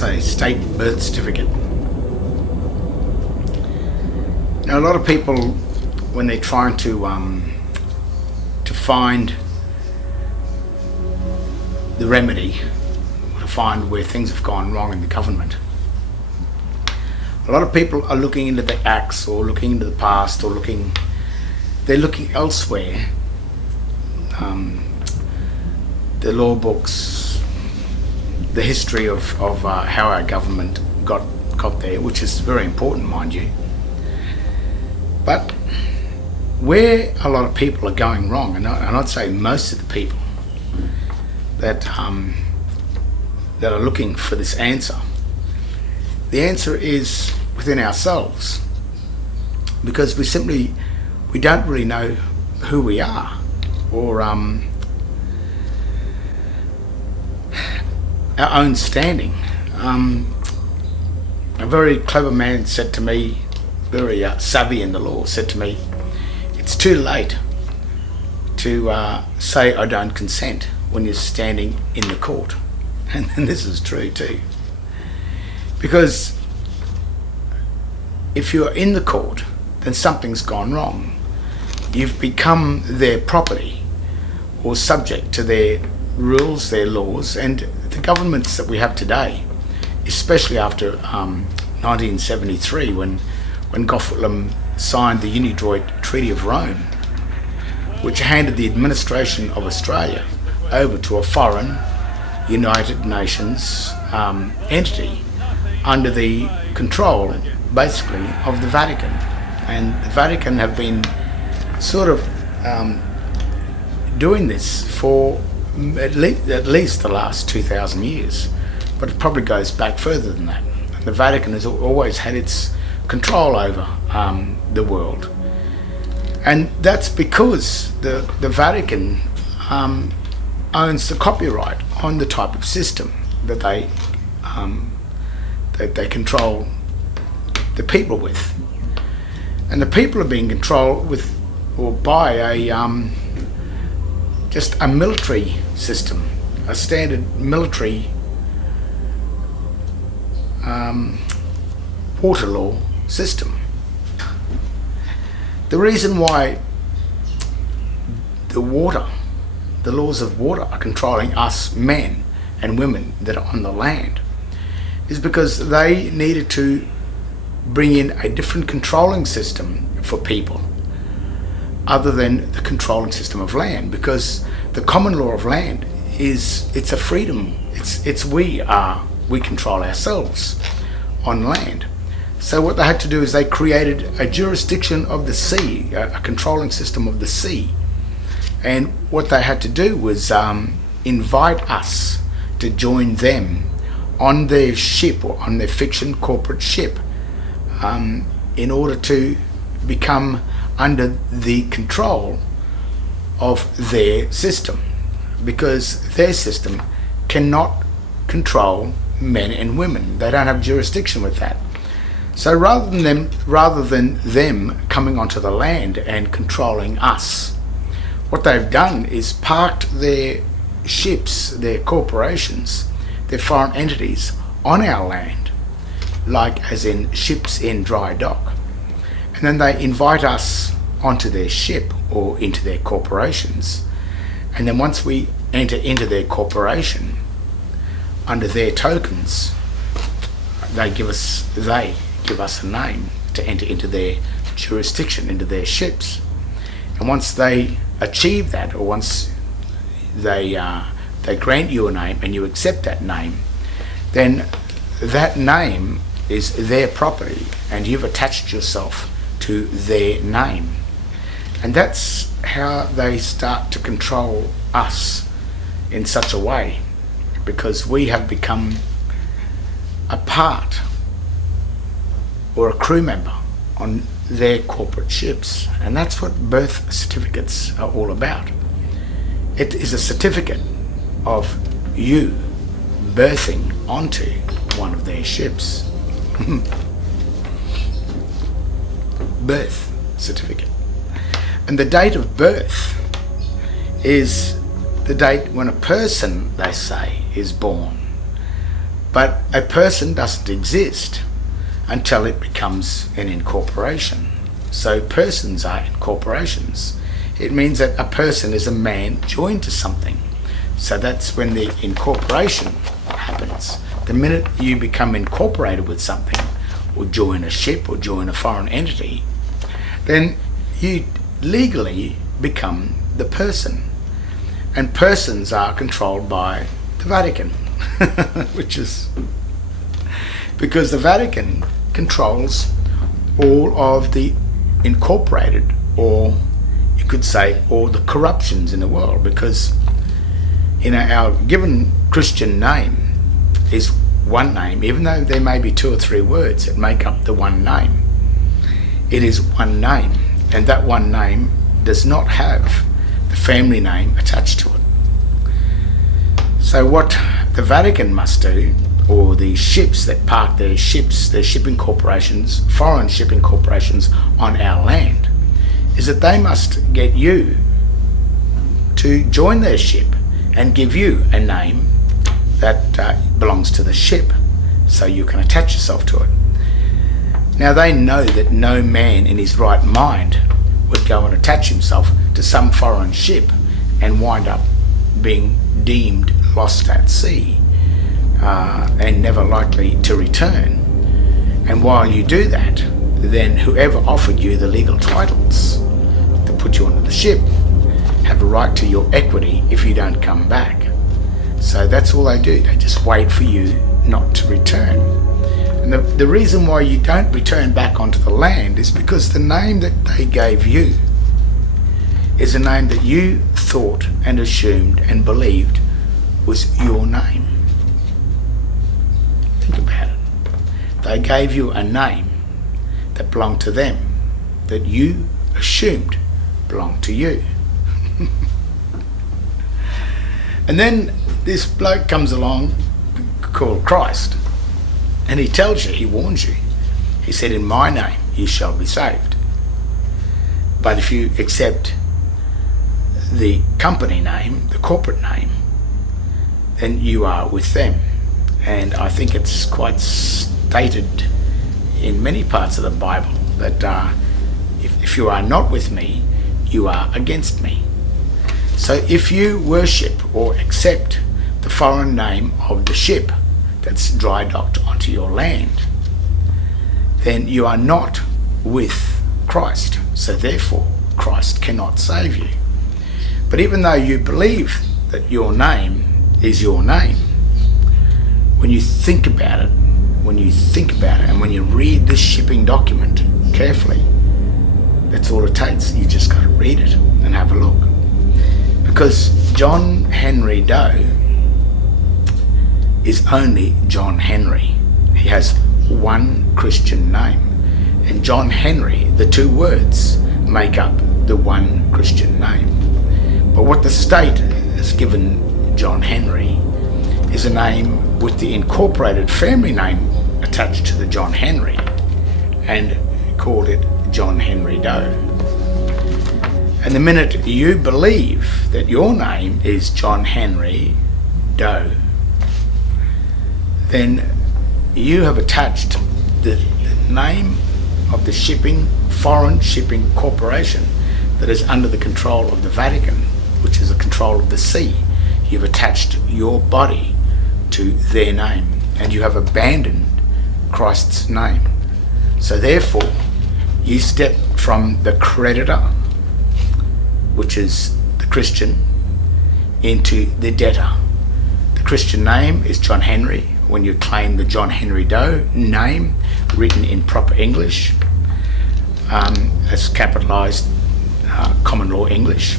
what's a state birth certificate? Now, a lot of people, when they're trying to find the remedy, to find where things have gone wrong in the government, a lot of people are looking into the acts or looking into the past or they're looking elsewhere. The law books, the history of how our government got there, which is very important, mind you. But where a lot of people are going wrong, and I'd say most of the people that are looking for this answer, the answer is within ourselves, because we don't really know who we are, or our own standing. A very clever man said to me, very savvy in the law, said to me, it's too late to say I don't consent when you're standing in the court. And this is true too. Because if you're in the court, then something's gone wrong. You've become their property or subject to their rules, their laws, and the governments that we have today, especially after 1973 when Gough Whitlam signed the Unidroit Treaty of Rome, which handed the administration of Australia over to a foreign United Nations entity under the control, basically, of the Vatican. And the Vatican have been sort of doing this for at least the last 2,000 years, but it probably goes back further than that. The Vatican has always had its control over the world, and that's because the Vatican owns the copyright on the type of system that they control the people with, and the people are being controlled with or by just a military system, a standard military water law system. The reason why the laws of water are controlling us men and women that are on the land is because they needed to bring in a different controlling system for people other than the controlling system of land, because the common law of land it's a freedom. We control ourselves on land. So what they had to do is they created a jurisdiction of the sea, a controlling system of the sea. And what they had to do was invite us to join them on their ship or on their fiction corporate ship in order to become under the control of their system, because their system cannot control men and women. They don't have jurisdiction with that. So rather than them coming onto the land and controlling us, what they've done is parked their ships, their corporations, their foreign entities on our land, like as in ships in dry dock. And then they invite us onto their ship or into their corporations. And then once we enter into their corporation, under their tokens, they give us a name to enter into their jurisdiction, into their ships. And once they achieve that, or once they grant you a name and you accept that name, then that name is their property and you've attached yourself to their name. And that's how they start to control us in such a way, because we have become a part or a crew member on their corporate ships. And that's what birth certificates are all about. It is a certificate of you birthing onto one of their ships. Birth certificate. And the date of birth is the date when a person, they say, is born. But a person doesn't exist until it becomes an incorporation. So persons are incorporations. It means that a person is a man joined to something. So that's when the incorporation happens. The minute you become incorporated with something, or join a ship, or join a foreign entity, then you legally become the person. And persons are controlled by the Vatican, which is because the Vatican controls all of the incorporated, or you could say all the corruptions in the world, because our given Christian name is one name, even though there may be 2 or 3 words that make up the one name. It is one name, and that one name does not have the family name attached to it. So what the Vatican must do, or the ships that park their shipping corporations, foreign shipping corporations on our land, is that they must get you to join their ship and give you a name that belongs to the ship, so you can attach yourself to it. Now they know that no man in his right mind would go and attach himself to some foreign ship and wind up being deemed lost at sea and never likely to return. And while you do that, then whoever offered you the legal titles to put you onto the ship have a right to your equity if you don't come back. So that's all they do. They just wait for you not to return. And the reason why you don't return back onto the land is because the name that they gave you is a name that you thought and assumed and believed was your name. Think about it. They gave you a name that belonged to them, that you assumed belonged to you. And then this bloke comes along called Christ, and he tells you, he warns you. He said, in my name you shall be saved. But if you accept the company name, the corporate name, then you are with them. And I think it's quite stated in many parts of the Bible that if you are not with me, you are against me. So if you worship or accept the foreign name of the ship that's dry docked onto your land, then you are not with Christ. So therefore, Christ cannot save you. But even though you believe that your name is your name, when you think about it, and when you read this shipping document carefully, that's all it takes. You just got to read it and have a look. Because John Henry Doe is only John Henry. He has one Christian name. And John Henry, the 2 words, make up the one Christian name. But what the state has given John Henry is a name with the incorporated family name attached to the John Henry, and called it John Henry Doe. And the minute you believe that your name is John Henry Doe, then you have attached the name of the foreign shipping corporation that is under the control of the Vatican, which is the control of the sea. You've attached your body to their name, and you have abandoned Christ's name. So therefore, you step from the creditor, which is the Christian, into the debtor. The Christian name is John Henry. When you claim the John Henry Doe name, written in proper English, as capitalized common law English,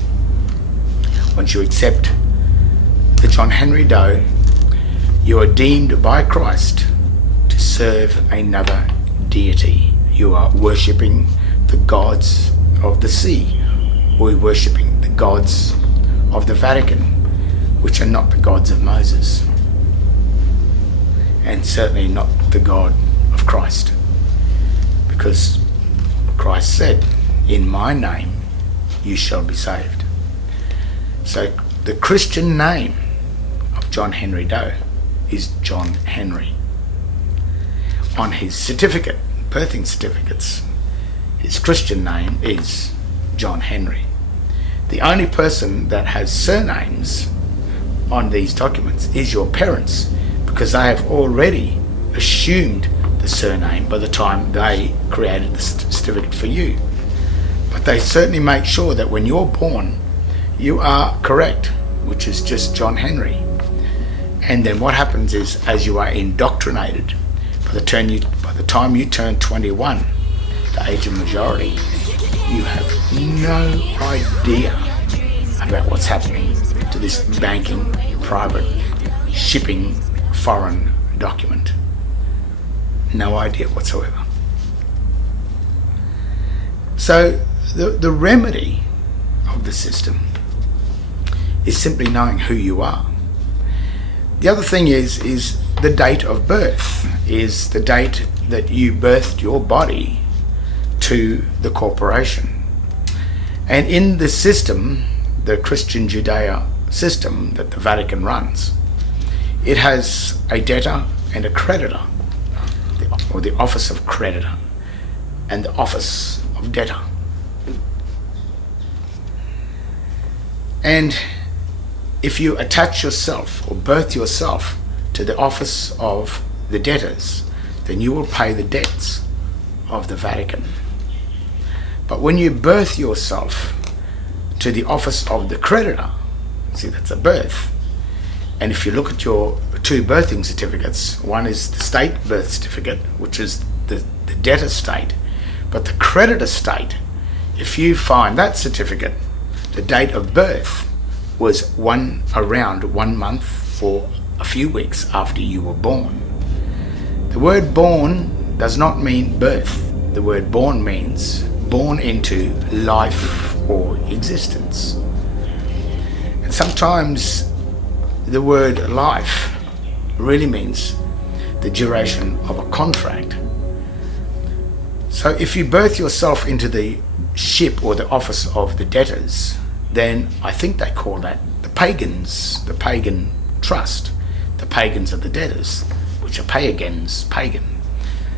once you accept the John Henry Doe, you are deemed by Christ to serve another deity. You are worshipping the gods of the sea, or worshipping the gods of the Vatican, which are not the gods of Moses, and certainly not the God of Christ, because Christ said, in my name you shall be saved. So the Christian name of John Henry Doe is John Henry. On his certificate, birthing certificates, his Christian name is John Henry. The only person that has surnames on these documents is your parents, because they have already assumed the surname by the time they created the certificate for you. But they certainly make sure that when you're born, you are correct, which is just John Henry. And then what happens is, as you are indoctrinated, by the time you turn 21, the age of majority, you have no idea about what's happening to this banking, private, shipping, foreign document. No idea whatsoever. So the remedy of the system is simply knowing who you are. The other thing is the date of birth, is the date that you birthed your body to the corporation. And in the system, the Christian Judea system that the Vatican runs, it has a debtor and a creditor, or the office of creditor and the office of debtor. And if you attach yourself or birth yourself to the office of the debtors, then you will pay the debts of the Vatican. But when you birth yourself to the office of the creditor, see, that's a birth. And if you look at your two birthing certificates, one is the state birth certificate, which is the debtor state, but the creditor state, if you find that certificate, the date of birth was around 1 month or a few weeks after you were born. The word born does not mean birth. The word born means born into life or existence. And sometimes the word life really means the duration of a contract. So if you birth yourself into the ship or the office of the debtors, then I think they call that the pagans, the pagan trust, the pagans of the debtors, which are pagan.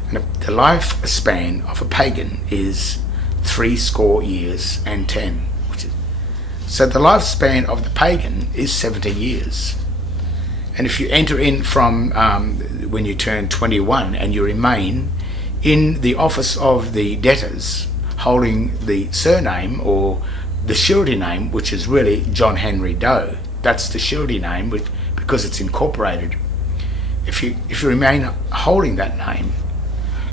And the lifespan of a pagan is 70 years and 10. So the lifespan of the pagan is 70 years. And if you enter in from when you turn 21 and you remain in the office of the debtors, holding the surname or the surety name, which is really John Henry Doe, that's the surety name because it's incorporated. If you remain holding that name,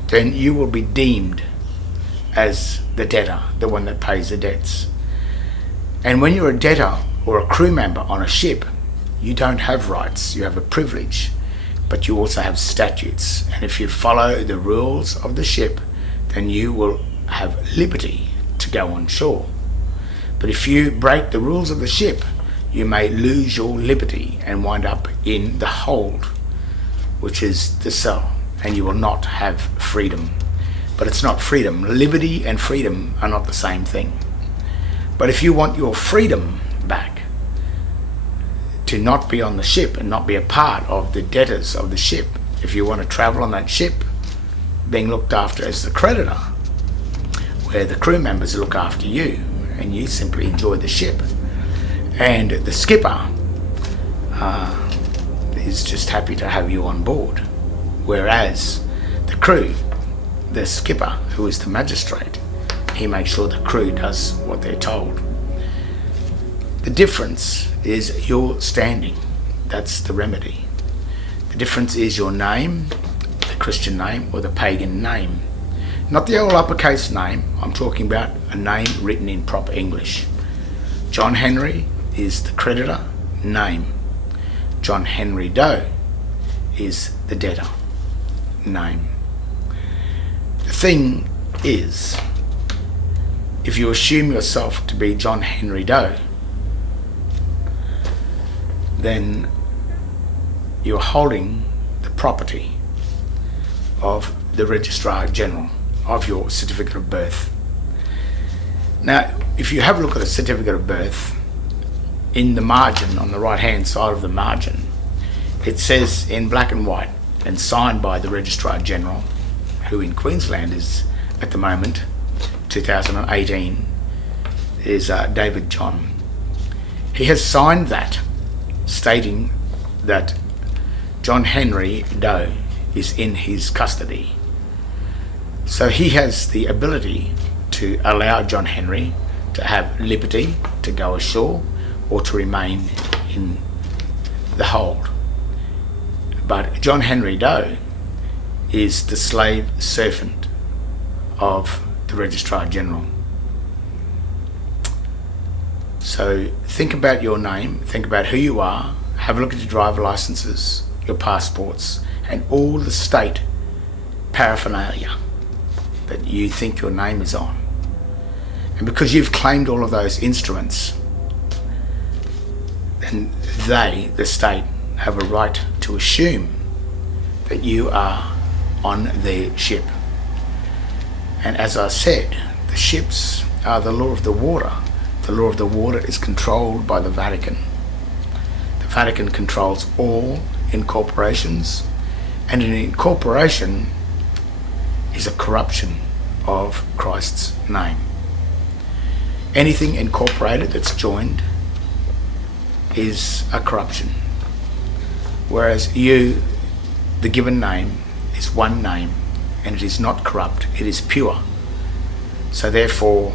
then you will be deemed as the debtor, the one that pays the debts. And when you're a debtor or a crew member on a ship, you don't have rights, you have a privilege, but you also have statutes. And if you follow the rules of the ship, then you will have liberty to go on shore. But if you break the rules of the ship, you may lose your liberty and wind up in the hold, which is the cell, and you will not have freedom. But it's not freedom. Liberty and freedom are not the same thing. But if you want your freedom back, to not be on the ship and not be a part of the debtors of the ship, if you want to travel on that ship, being looked after as the creditor, where the crew members look after you and you simply enjoy the ship, and the skipper is just happy to have you on board, whereas the crew, the skipper, who is the magistrate, he makes sure the crew does what they're told. The difference is your standing. That's the remedy. The difference is your name, the Christian name or the pagan name. Not the old uppercase name. I'm talking about a name written in proper English. John Henry is the creditor name. John Henry Doe is the debtor name. The thing is, if you assume yourself to be John Henry Doe, then you're holding the property of the Registrar General of your certificate of birth. Now, if you have a look at a certificate of birth, in the margin, on the right hand side of the margin, it says in black and white and signed by the Registrar General, who in Queensland is at the moment, 2018, is David John. He has signed that, stating that John Henry Doe is in his custody. So he has the ability to allow John Henry to have liberty to go ashore or to remain in the hold. But John Henry Doe is the slave servant of the Registrar General. So think about your name, think about who you are, have a look at your driver licenses, your passports, and all the state paraphernalia that you think your name is on. And because you've claimed all of those instruments, then they, the state, have a right to assume that you are on their ship. And as I said, the ships are the law of the water. The law of the water is controlled by the Vatican. The Vatican controls all incorporations, and an incorporation is a corruption of Christ's name. Anything incorporated that's joined is a corruption. Whereas you, the given name, is one name, and it is not corrupt, it is pure. So therefore,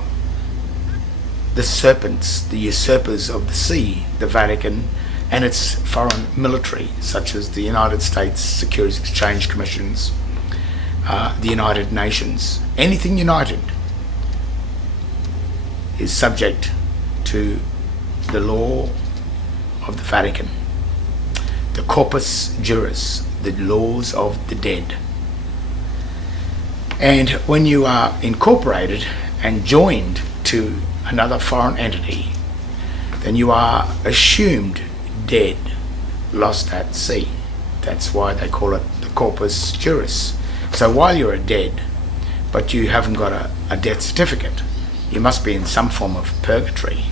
the serpents, the usurpers of the sea, the Vatican, and its foreign military, such as the United States Securities Exchange Commissions, the United Nations, anything united is subject to the law of the Vatican, the corpus juris, the laws of the dead. And when you are incorporated and joined to another foreign entity, then you are assumed dead, lost at sea. That's why they call it the corpus juris. So while you're dead, but you haven't got a death certificate, you must be in some form of purgatory.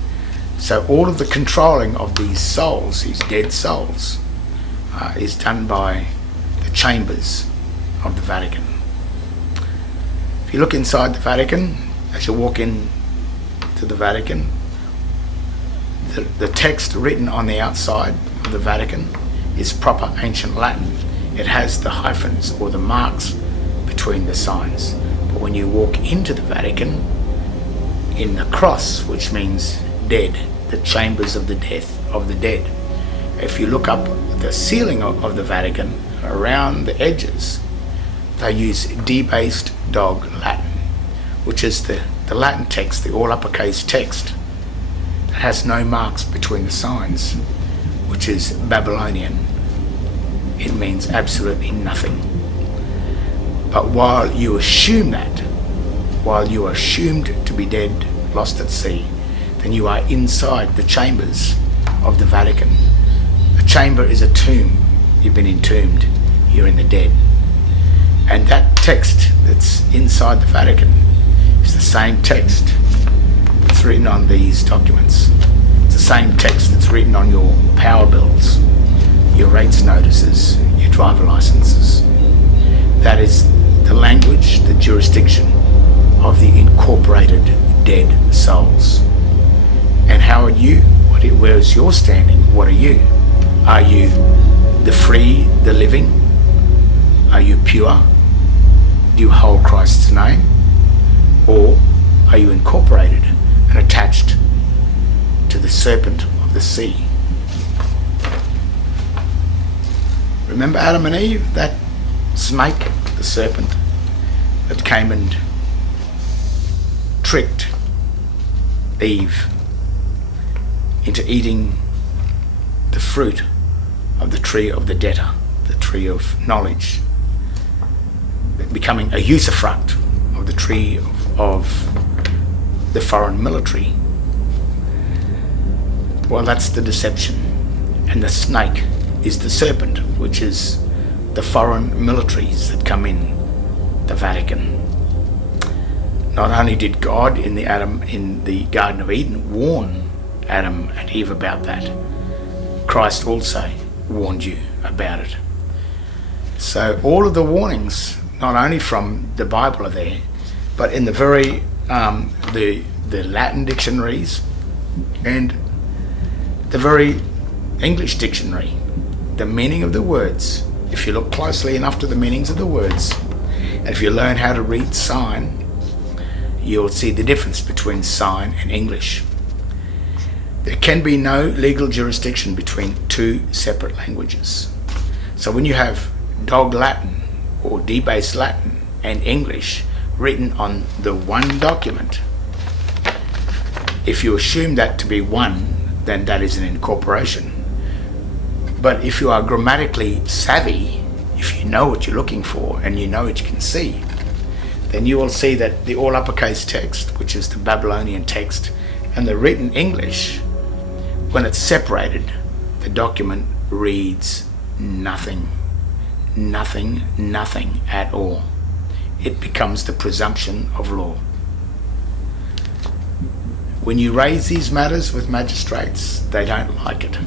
So all of the controlling of these souls, these dead souls, is done by the chambers of the Vatican. If you look inside the Vatican, as you walk in to the Vatican, the text written on the outside of the Vatican is proper ancient Latin. It has the hyphens or the marks between the signs. But when you walk into the Vatican, in the cross, which means dead, the chambers of the dead, if you look up the ceiling of the Vatican, around the edges, they use debased dog Latin, which is the Latin text, the all uppercase text, that has no marks between the signs, which is Babylonian. It means absolutely nothing. But while you assume that, while you are assumed to be dead, lost at sea, then you are inside the chambers of the Vatican. A chamber is a tomb. You've been entombed. You're in the dead. And that text that's inside the Vatican is the same text that's written on these documents. It's the same text that's written on your power bills, your rates notices, your driver licenses. That is the language, the jurisdiction of the incorporated dead souls. And how are you? Where is your standing? What are you? Are you the free, the living? Are you pure? Do you hold Christ's name? Or are you incorporated and attached to the serpent of the sea? Remember Adam and Eve? That snake, the serpent, that came and tricked Eve into eating the fruit of the tree of the debtor, the tree of knowledge, becoming a usufruct of the tree of the foreign military. Well, that's the deception. And the snake is the serpent, which is the foreign militaries that come in the Vatican. Not only did God in the Garden of Eden warn Adam and Eve about that, Christ also warned you about it. So all of the warnings, not only from the Bible, are there, but in the very the Latin dictionaries and the very English dictionary. The meaning of the words, if you look closely enough to the meanings of the words, and if you learn how to read sign, you'll see the difference between sign and English. There can be no legal jurisdiction between two separate languages. So when you have Dog Latin or debased Latin and English written on the one document, if you assume that to be one, then that is an incorporation. But if you are grammatically savvy, if you know what you're looking for and you know what you can see, then you will see that the all uppercase text, which is the Babylonian text, and the written English, when it's separated, the document reads nothing. Nothing, nothing at all. It becomes the presumption of law. When you raise these matters with magistrates, they don't like it.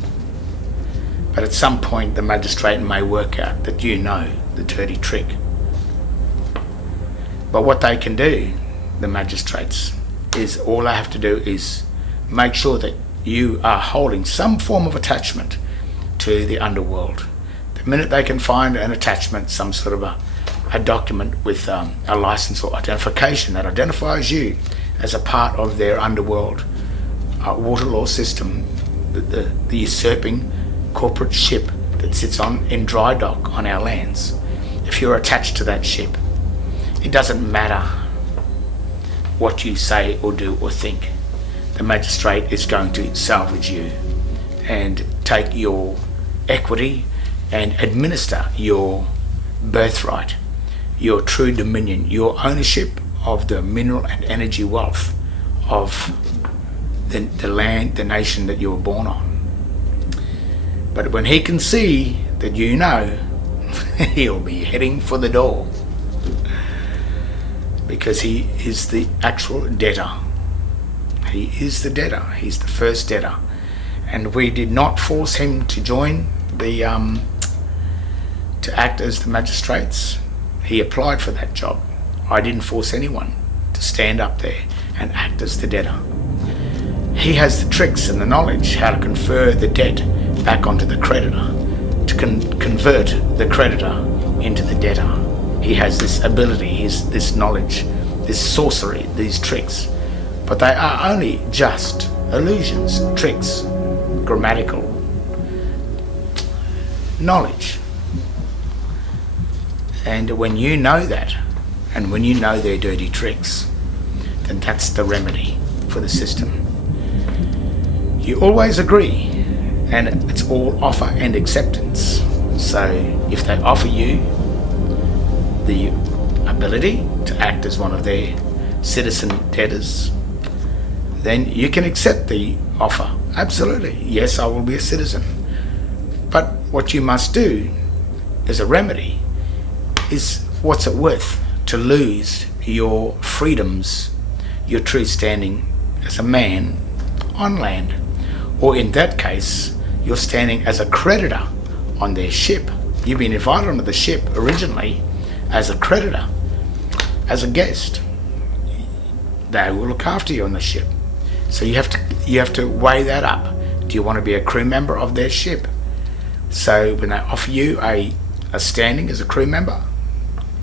But at some point the magistrate may work out that you know the dirty trick. But what they can do, the magistrates, is all they have to do is make sure that you are holding some form of attachment to the underworld. The minute they can find an attachment, some sort of a document with a license or identification that identifies you as a part of their underworld water law system, the usurping corporate ship that sits in dry dock on our lands, if you're attached to that ship, it doesn't matter what you say or do or think. The magistrate is going to salvage you and take your equity and administer your birthright, your true dominion, your ownership of the mineral and energy wealth of the land, the nation that you were born on. But when he can see that you know, he'll be heading for the door, because he is the actual debtor. He is the debtor. He's the first debtor. And we did not force him to join to act as the magistrates. He applied for that job. I didn't force anyone to stand up there and act as the debtor. He has the tricks and the knowledge how to confer the debt back onto the creditor, to convert the creditor into the debtor. He has this ability, this knowledge, this sorcery, these tricks. But they are only just illusions, tricks, grammatical knowledge. And when you know that, and when you know their dirty tricks, then that's the remedy for the system. You always agree, and it's all offer and acceptance. So if they offer you the ability to act as one of their citizen debtors, then you can accept the offer. Absolutely, yes, I will be a citizen. But what you must do as a remedy is, what's it worth to lose your freedoms, your true standing as a man on land? Or in that case, you're standing as a creditor on their ship. You've been invited onto the ship originally as a creditor, as a guest. They will look after you on the ship. So you have to weigh that up. Do you want to be a crew member of their ship? So when they offer you a standing as a crew member,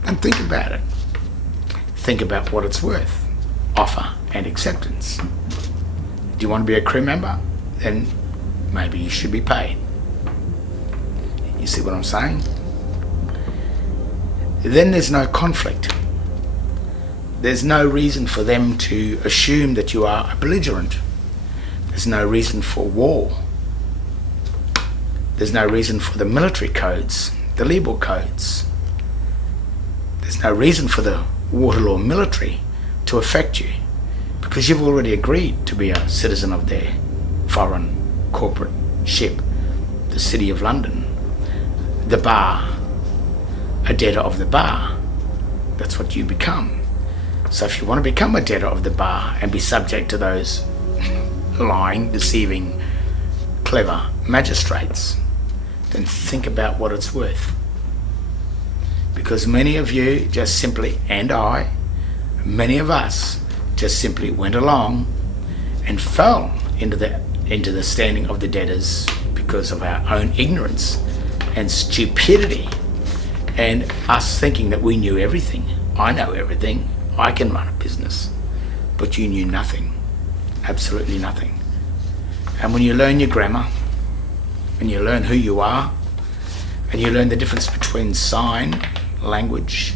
and think about it. Think about what it's worth. Offer and acceptance. Do you want to be a crew member? Then maybe you should be paid. You see what I'm saying? Then there's no conflict. There's no reason for them to assume that you are a belligerent. There's no reason for war. There's no reason for the military codes, the legal codes. There's no reason for the water law military to affect you, because you've already agreed to be a citizen of their foreign corporate ship, the City of London, the bar, a debtor of the bar. That's what you become. So if you want to become a debtor of the bar and be subject to those lying, deceiving, clever magistrates, then think about what it's worth. Because many of you just simply, and many of us just simply went along and fell into the standing of the debtors because of our own ignorance and stupidity, and us thinking that we knew everything. I know everything. I can run a business. But you knew nothing. Absolutely nothing. And when you learn your grammar, and you learn who you are, and you learn the difference between sign language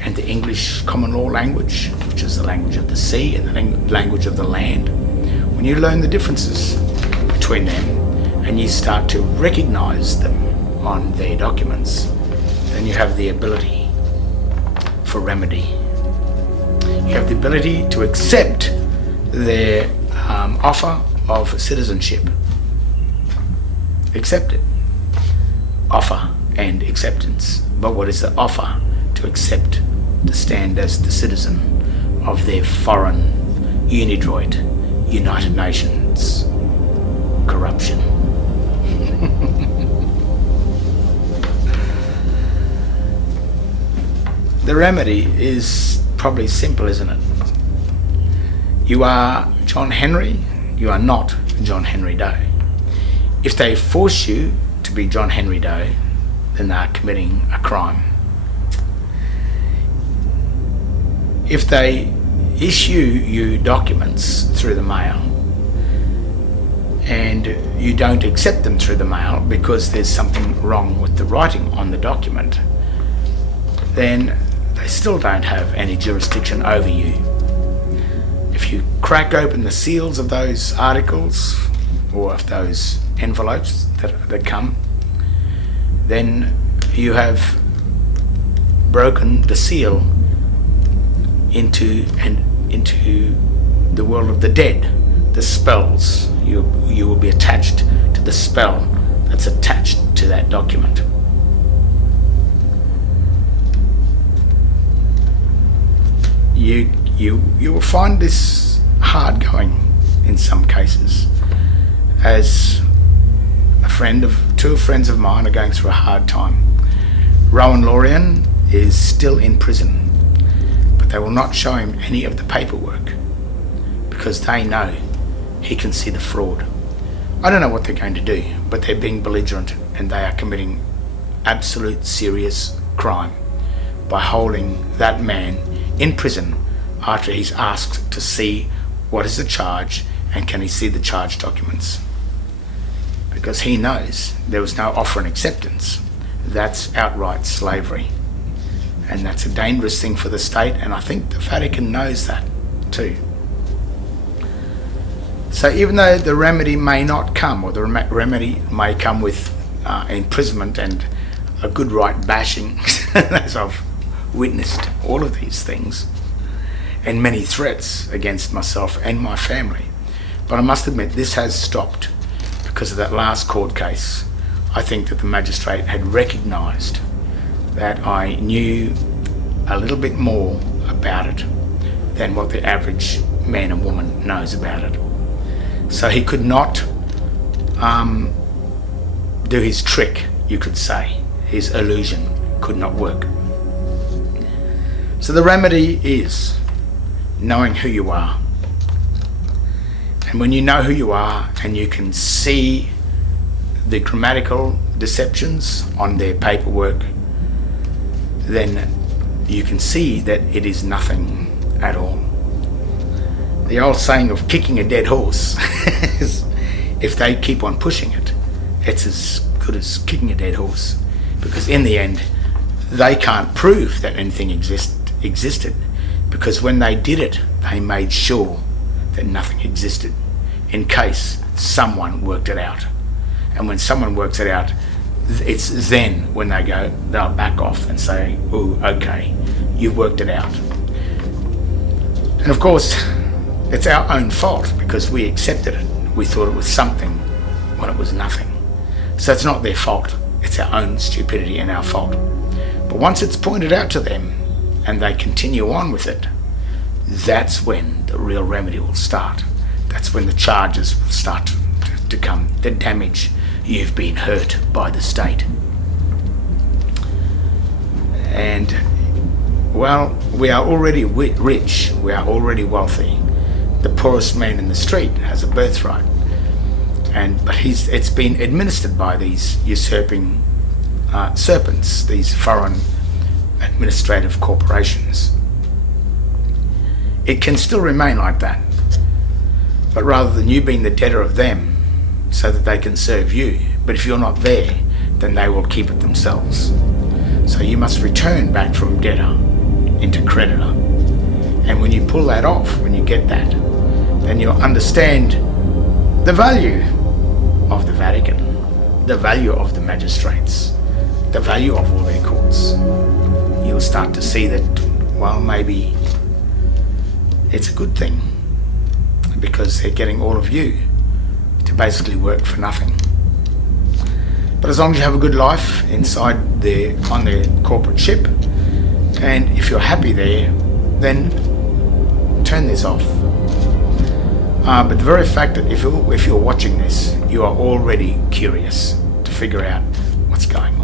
and the English common law language, which is the language of the sea and the language of the land, when you learn the differences between them and you start to recognize them on their documents, then you have the ability for remedy. You have the ability to accept their offer of citizenship. Accept it. Offer and acceptance. But what is the offer? To accept, to stand as the citizen of their foreign unidroit United Nations corruption. The remedy is probably simple, isn't it? You are John Henry, you are not John Henry Doe. If they force you to be John Henry Doe, then they are committing a crime. If they issue you documents through the mail and you don't accept them through the mail because there's something wrong with the writing on the document, then they still don't have any jurisdiction over you. If you crack open the seals of those articles or of those envelopes that come, then you have broken the seal into the world of the dead. The spells, you will be attached to the spell that's attached to that document. You will find this hard going in some cases. As two friends of mine are going through a hard time. Rowan Lorian is still in prison, but they will not show him any of the paperwork because they know he can see the fraud. I don't know what they're going to do, but they're being belligerent and they are committing absolute serious crime by holding that man in prison after he's asked to see what is the charge and can he see the charge documents. Because he knows there was no offer and acceptance. That's outright slavery. And that's a dangerous thing for the state, and I think the Vatican knows that too. So even though the remedy may not come, or the remedy may come with imprisonment and a good right bashing, as I've witnessed all of these things, and many threats against myself and my family. But I must admit, this has stopped because of that last court case. I think that the magistrate had recognised that I knew a little bit more about it than what the average man and woman knows about it. So he could not do his trick, you could say. His illusion could not work. So the remedy is knowing who you are. And when you know who you are and you can see the grammatical deceptions on their paperwork, then you can see that it is nothing at all. The old saying of kicking a dead horse is, if they keep on pushing it, it's as good as kicking a dead horse, because in the end they can't prove that anything existed, because when they did it, they made sure that nothing existed in case someone worked it out. And when someone works it out, it's then when they'll back off and say, oh, okay, you've worked it out. And of course, it's our own fault because we accepted it. We thought it was something when it was nothing. So it's not their fault. It's our own stupidity and our fault. But once it's pointed out to them and they continue on with it, that's when the real remedy will start. That's when the charges will start to come, the damage you've been hurt by the state. And, well, we are already rich, we are already wealthy. The poorest man in the street has a birthright, but it's been administered by these usurping serpents, these foreign administrative corporations. It can still remain like that, but rather than you being the debtor of them so that they can serve you, but if you're not there, then they will keep it themselves. So you must return back from debtor into creditor. And when you pull that off, when you get that, then you'll understand the value of the Vatican, the value of the magistrates, the value of all their courts. You'll start to see that, well, maybe it's a good thing, because they're getting all of you to basically work for nothing. But as long as you have a good life on their corporate ship, and if you're happy there, then turn this off. But the very fact that if you're watching this, you are already curious to figure out what's going on.